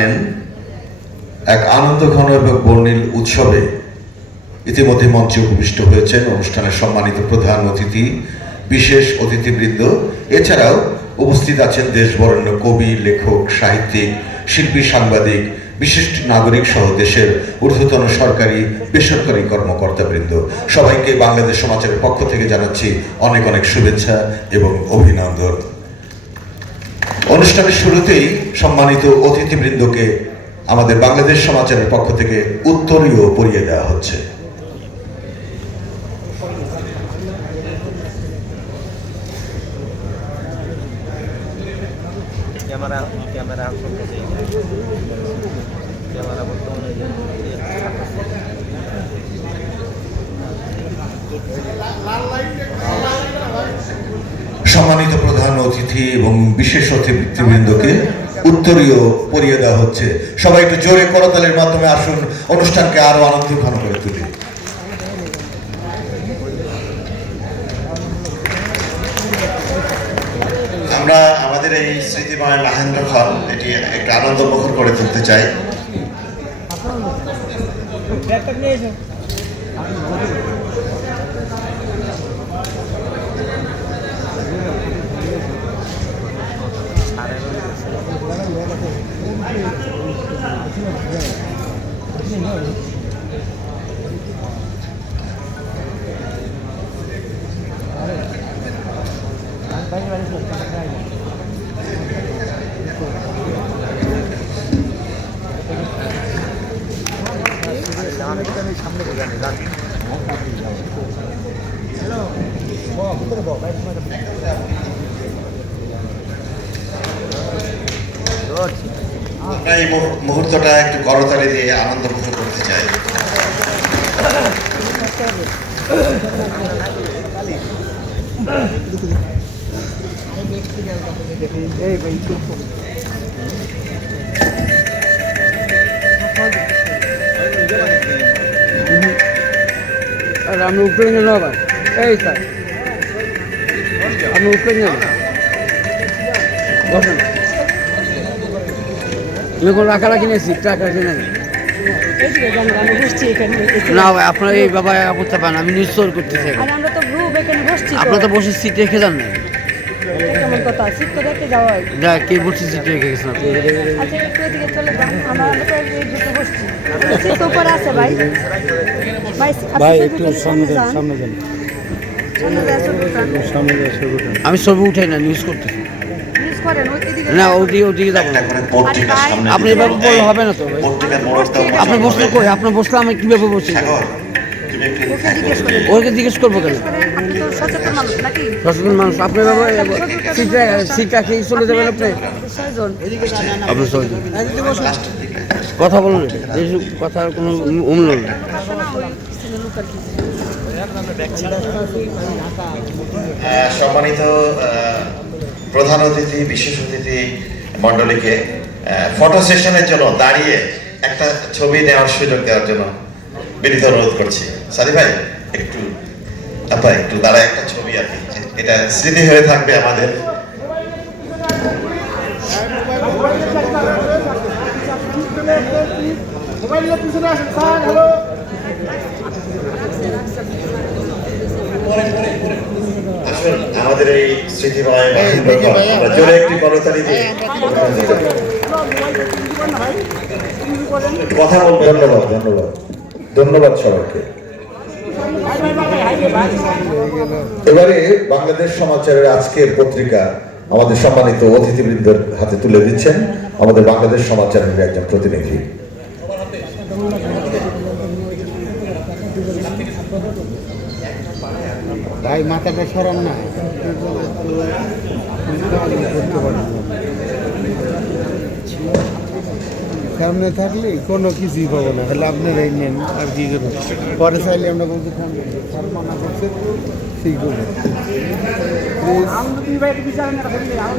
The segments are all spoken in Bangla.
জানেন এক আনন্দঘন এবং বর্ণিল উৎসবে। ইতিমধ্যে মঞ্চে উপবিষ্ট হয়েছেন অনুষ্ঠানের সম্মানিত প্রধান অতিথি, বিশেষ অতিথিবৃন্দ। এছাড়াও উপস্থিত আছেন দেশবরেণ্য কবি, লেখক, সাহিত্যিক, শিল্পী, সাংবাদিক, বিশিষ্ট নাগরিক সহ দেশের ঊর্ধ্বতন সরকারি, বেসরকারি কর্মকর্তাবৃন্দ। সবাইকে বাংলাদেশ সমাজের পক্ষ থেকে জানাচ্ছি অনেক অনেক শুভেচ্ছা এবং অভিনন্দন। অনুষ্ঠানের শুরুতেই সম্মানিত অতিথিবৃন্দকে আমাদের বাংলাদেশ সমাচারের পক্ষ থেকে উত্তরীয় পরিয়ে দেওয়া হচ্ছে। অতিথি এবং বিশেষ অতিথিবৃন্দকে উত্তরীয় পরিয়ে দেওয়া হচ্ছে। সবাই একটু জোরে করতালের মাধ্যমে আসুন, অনুষ্ঠানকে আরও আনন্দ ঘন করে তুলি। আমরা আমাদের এই স্মৃতিময় মহেন্দ্র হল এটি একটু আনন্দমুখর করে তুলতে চাই। সামনে বোঝানি জান আমরা এই মুহূর্তটা একটু করতালি দিয়ে আনন্দমুখর করতে চাই। আমি উপরে গেল এই স্যার। আমি উপরে গেল বসেন। তুমি কোনো না ভাই আপনার এই বাবা করতে পারেন আমি নিশ্চয় করতেছি এখন। আর আমরা তো। আপনার বসে সিট রেখে যান না কে বসে সিট রেখে গেছেন আপনি? আচ্ছা আছে ভাই। একটু সামনে সামনে যান আমি ছবি উঠাই না নিউজ করতেছি। করেন না। ওদিকে ওদিকে যাব। আপনি এভাবে বললে হবে না তো ভাই। আপনি বসলে কই? আপনি বসলে আমি কীভাবে বসি ওকে জিজ্ঞেস করব কেন? সচেতন মানুষ নাকি? সচেতন মানুষ আপনি বাবা সিট সিট রাখি চলে যাবেন আপনি? আপনি যাবেন কথা বলুন এইসব কথার কোনো মূল্য নেই না আহ, সম্মানিত প্রধান অতিথি, বিশেষ অতিথি মণ্ডলীকে ফটো সেশনের জন্য দাঁড়িয়ে একটা ছবি নেওয়ার সুযোগ দেওয়ার জন্য বিনীত অনুরোধ করছি। সাদি ভাই, একটু, আপা, একটু দাঁড়ায় একটা ছবি আর এটা স্মৃতি হয়ে থাকবে আমাদের। আসুন আমাদের জোরে একটি করতালি দিয়ে কথা বলব ধন্যবাদ ধন্যবাদ। ধন্যবাদ সবাইকে। এবারে বাংলাদেশ সমাচারের আজকের পত্রিকা আমাদের সম্মানিত অতিথিবৃন্দের হাতে তুলে দিচ্ছেন আমাদের বাংলাদেশ সমাচারের একজন প্রতিনিধি। ভাই, মাথাটা সরান না। সামনে থাকলে কোনো কিছুই পাবো না তাহলে আপনারাই নেন, আর কি করবেন? পরে চাইলে আমরা বলতে স্যার ঠিক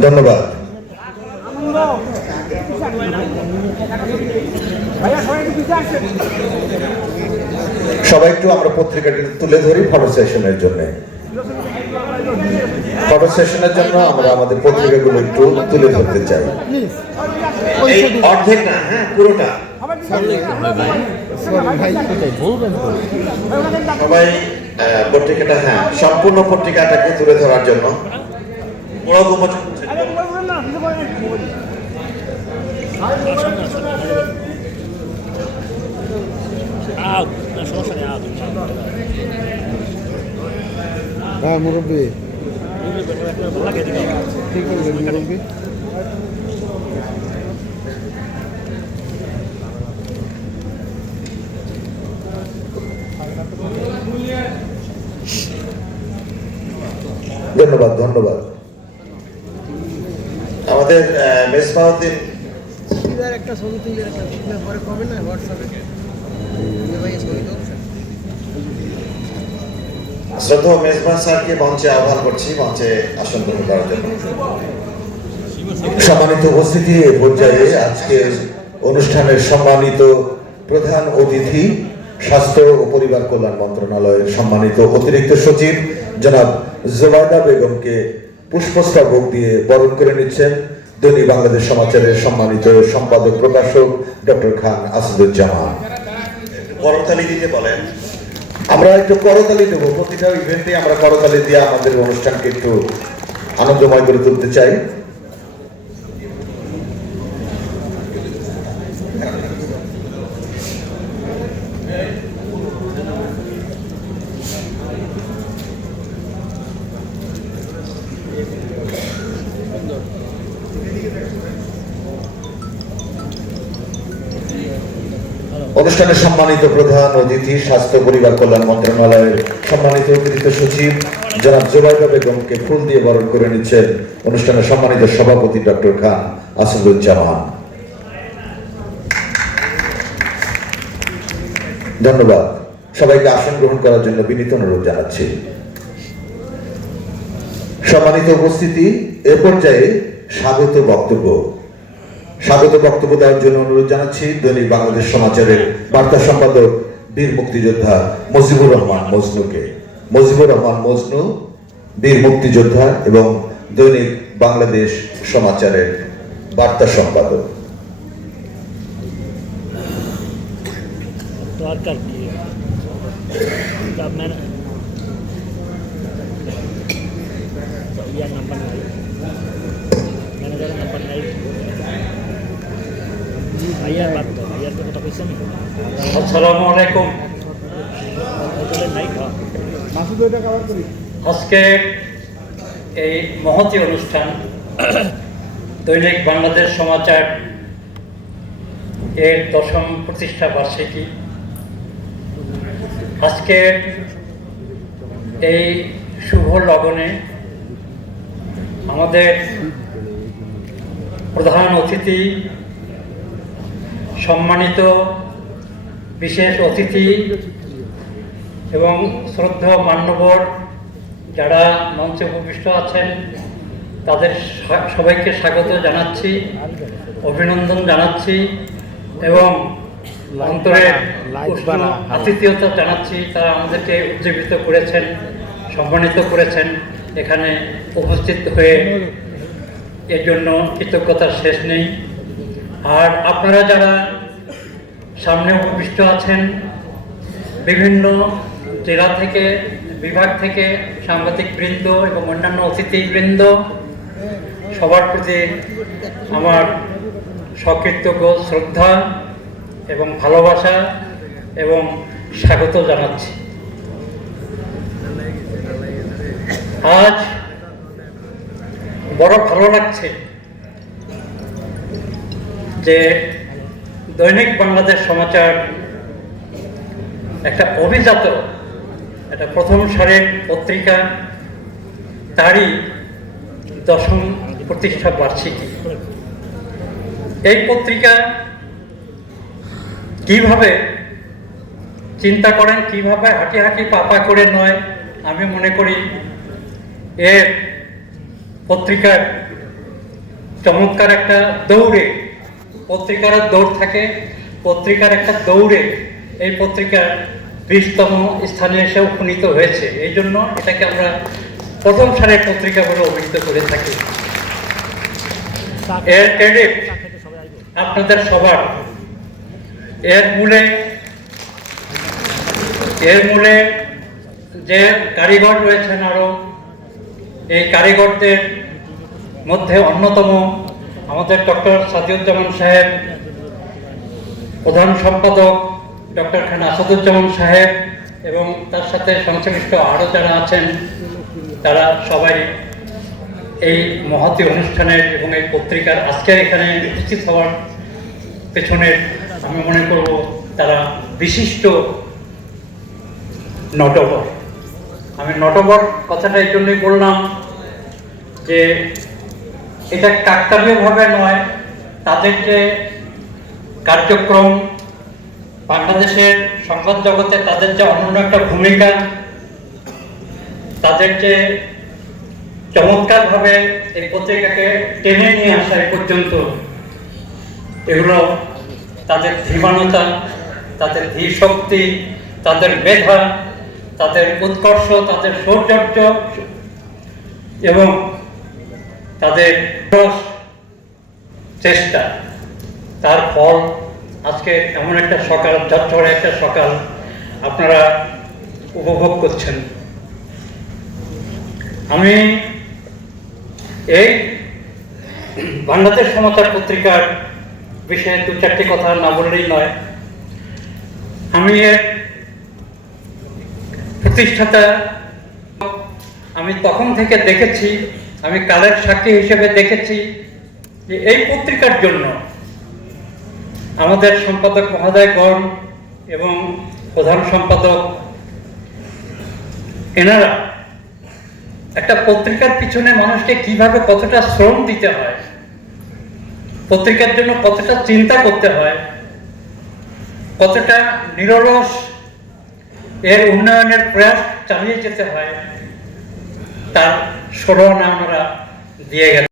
ধন্যবাদ। সবাই একটু আমরা পত্রিকাটি তুলে ধরি ফটো সেশনের জন্য। ফটো সেশনের জন্য আমরা আমাদের পত্রিকাগুলো একটু তুলে ধরতে চাই। এই অর্ধেক না হ্যাঁ পুরোটা। সবাই পত্রিকাটা হ্যাঁ সম্পূর্ণ পত্রিকাটাকে তুলে ধরার জন্য। হ্যাঁ মুরব্বী। ধন্যবাদ ধন্যবাদ। আমাদের আহ, মেজবাউদ্দিন একটা ছবি তুলে পরে কবে না হোয়াটসঅ্যাপে ভাই ছবি শ্রদ্ধা মেজবাহ স্যারকে মঞ্চে আহ্বান করছি, মঞ্চে আসন গ্রহণ করার জন্য। সম্মানিত উপস্থিতি, এ পর্যায়ে আজকে অনুষ্ঠানের সম্মানিত প্রধান অতিথি, স্বাস্থ্য ও পরিবার কল্যাণ মন্ত্রণালয়ের সম্মানিত অতিরিক্ত সচিব, জনাব জোবায়দা বেগমকে পুষ্পস্তবক দিয়ে বরণ করে নিচ্ছেন দৈনিক বাংলাদেশ সমাচারের সম্মানিত সম্পাদক, প্রকাশক ডক্টর খান আসাদুজ্জামান। দিতে বলেন। আমরা একটু করতালি দেবো। প্রতিটা ইভেন্টে আমরা করতালি দিয়ে আমাদের অনুষ্ঠানকে একটু আনন্দময় করে তুলতে চাই। অনুষ্ঠানের সম্মানিত প্রধান অতিথি, স্বাস্থ্য, পরিবার কল্যাণ মন্ত্রণালয়ের সম্মানিত অতিরিক্ত সচিব জনাব জোবাইদা বেগমকে ফুল দিয়ে বরণ করে নিচ্ছেন অনুষ্ঠানের সম্মানিত সভাপতি ডক্টর খান আসাদুজ্জামান। ধন্যবাদ। সবাইকে আসন গ্রহণ করার জন্য বিনীত অনুরোধ জানাচ্ছি। সম্মানিত উপস্থিতি, এ পর্যায়ে স্বাগত বক্তব্য। স্বাগত বক্তব্য দেওয়ার জন্য অনুরোধ জানাচ্ছি দৈনিক বাংলাদেশ সমাচারের বার্তা সম্পাদক, বীর মুক্তিযোদ্ধা মজিবুর রহমান মজনুকে। মজিবুর রহমান মজনু, বীর মুক্তিযোদ্ধা এবং দৈনিক বাংলাদেশ সমাচারের বার্তা সম্পাদক। দরকার কি? আসসালামু আলাইকুম। আজকে এই মহতি অনুষ্ঠান দৈনিক বাংলাদেশ সমাচার এর দশম প্রতিষ্ঠা বার্ষিকী। আজকে এই শুভ লগনে আমাদের প্রধান অতিথি সম্মানিত বিশেষ অতিথি এবং শ্রদ্ধা মান্যবর যারা মঞ্চে উপবিষ্ট আছেন, তাদের সবাইকে স্বাগত জানাচ্ছি, অভিনন্দন জানাচ্ছি এবং অন্তরের উষ্ণ জানাচ্ছি। তারা আমাদেরকে উজ্জীবিত করেছেন, সম্মানিত করেছেন। এখানে উপস্থিত হয়ে এর জন্য কৃতজ্ঞতার শেষ নেই। আর আপনারা যারা সামনে উপবিষ্ট আছেন বিভিন্ন জেলা থেকে, বিভাগ থেকে সাংবাদিক বৃন্দ এবং অন্যান্য অতিথিবৃন্দ। সবার প্রতি আমার সকৃতজ্ঞ শ্রদ্ধা এবং ভালোবাসা এবং স্বাগত জানাচ্ছি। আজ বড় ভালো লাগছে যে দৈনিক বাংলাদেশ সমাচার একটা অভিজাত, একটা প্রথম সারের পত্রিকা, তারই দশম প্রতিষ্ঠা বার্ষিকী। এই পত্রিকা কীভাবে চিন্তা করেন, কীভাবে হাঁটি হাঁটি পাপা করে নয়, আমি মনে করি এর পত্রিকার চমৎকার একটা দৌড়ে পত্রিকার দৌড় থাকে। পত্রিকার একটা দৌড়ে এই পত্রিকা বিশতম স্থানে এসে উপনীত হয়েছে। এই জন্য এটাকে আমরা প্রথম সারের পত্রিকা বলে অভিহিত করে থাকি। এর ক্রেডিট আপনাদের সবার। এর মূলে এর মূলে যে কারিগর রয়েছেন আরও, এই কারিগরদের মধ্যে অন্যতম আমাদের ডক্টর সাদিউজ্জামান সাহেব, প্রধান সম্পাদক ডক্টর খান আসাদুজ্জামান সাহেব এবং তার সাথে সংশ্লিষ্ট আরও যারা আছেন, তারা সবাই এই মহতী অনুষ্ঠানের এবং এই পত্রিকার আজকের এখানে উপস্থিত হওয়ার পেছনের আমি মনে করব তারা বিশিষ্ট নটবর। আমি নটবর কথাটা এই জন্যই বললাম যে এটা কাকতালীয়ভাবে নয়, তাদের যে কার্যক্রম, বাংলাদেশের সংবাদ জগতে তাদের যে অনন্য একটা ভূমিকা, তাদের যে চমৎকারভাবে এই পত্রিকাকে টেনে নিয়ে আসা এই পর্যন্ত, এগুলো তাদের ধীমানতা, তাদের ধীর শক্তি, তাদের মেধা, তাদের উৎকর্ষ, তাদের সৌন্দর্য এবং তাদের চেষ্টা, তার ফল। আজকে এমন একটা সকাল ঝরঝরে একটা সকাল আপনারা উপভোগ করছেন। আমি এই বাংলাদেশ সমাচার পত্রিকার বিষয়ে দু চারটি কথা না বললেই নয়। আমি এর প্রতিষ্ঠাতা, আমি তখন থেকে দেখেছি আমি কালের সাক্ষী হিসেবে দেখেছি যে এই পত্রিকার জন্য আমাদের সম্পাদক মহোদয়গণ এবং প্রধান সম্পাদক এনারা একটা পত্রিকার পিছনে মানুষকে কীভাবে কতটা শ্রম দিতে হয়, পত্রিকার জন্য কতটা চিন্তা করতে হয়, কতটা নিরলস এর উন্নয়নের প্রয়াস চালিয়ে যেতে হয় তার স্মরণ আমরা দিয়ে গেল